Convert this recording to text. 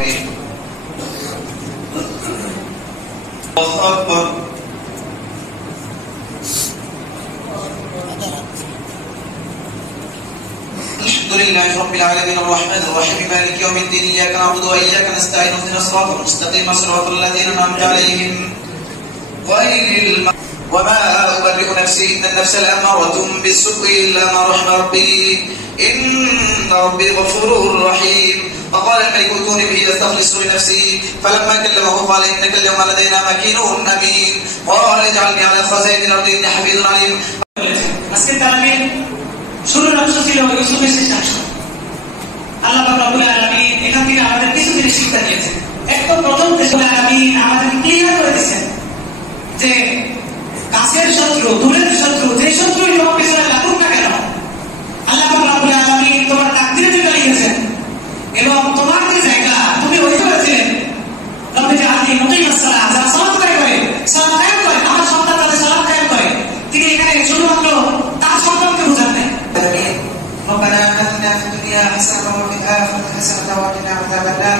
হবে। আল্লাহু আকবার। الحمدلله رب العالمين الرحمن الرحيم مالك يوم الدين إياك نعبد وإياك نستعين اهدنا الصراط المستقيم صراط الذين أنعمت عليهم غير المغضوب. وما أبرئ نفسي إن النفس لأمارة بالسوء إلا ما رحم ربي إن ربي غفور رحيم. وقال الملك ائتوني به أستخلصه لنفسي فلما كلمه قال إنك اليوم لدينا مكين أمين قال اجعلني على خزائن الأرض إني حفيظ عليم. শুরুর অংশ ছিল ইউসুফের শেষ অংশ। আল্লাহ পাক রব্বুল আলামিন এখান থেকে আমাদের কিছু জিনিস শিক্ষা দিয়েছেন। একদম প্রথম রব্বুল আলামিন আমাদের ক্লিয়ার করে দিয়েছেন যে কাছের শত্রু, দূরের শত্রু, যে শত্রুই তোমার পিছনে লাগুক না কেন, আল্লাহ পাক রব্বুল আলামিন তোমার তাকদীরে যেটা লিখেছেন এবং তোমার যে জায়গা তুমি ওইটা করেছিলেন। রব্বি জাআলনি মুকিমাস সালাত, যারা সালাত করে সালাত কায়েম করে, আমার সন্তান তাদের সালাত কায়েম করে, তিনি এখানে শুধুমাত্র তার সন্তানকে বোঝান নাই। ربنا آتنا في الدنيا حسنة وفي الآخرة حسنة وقنا عذاب النار.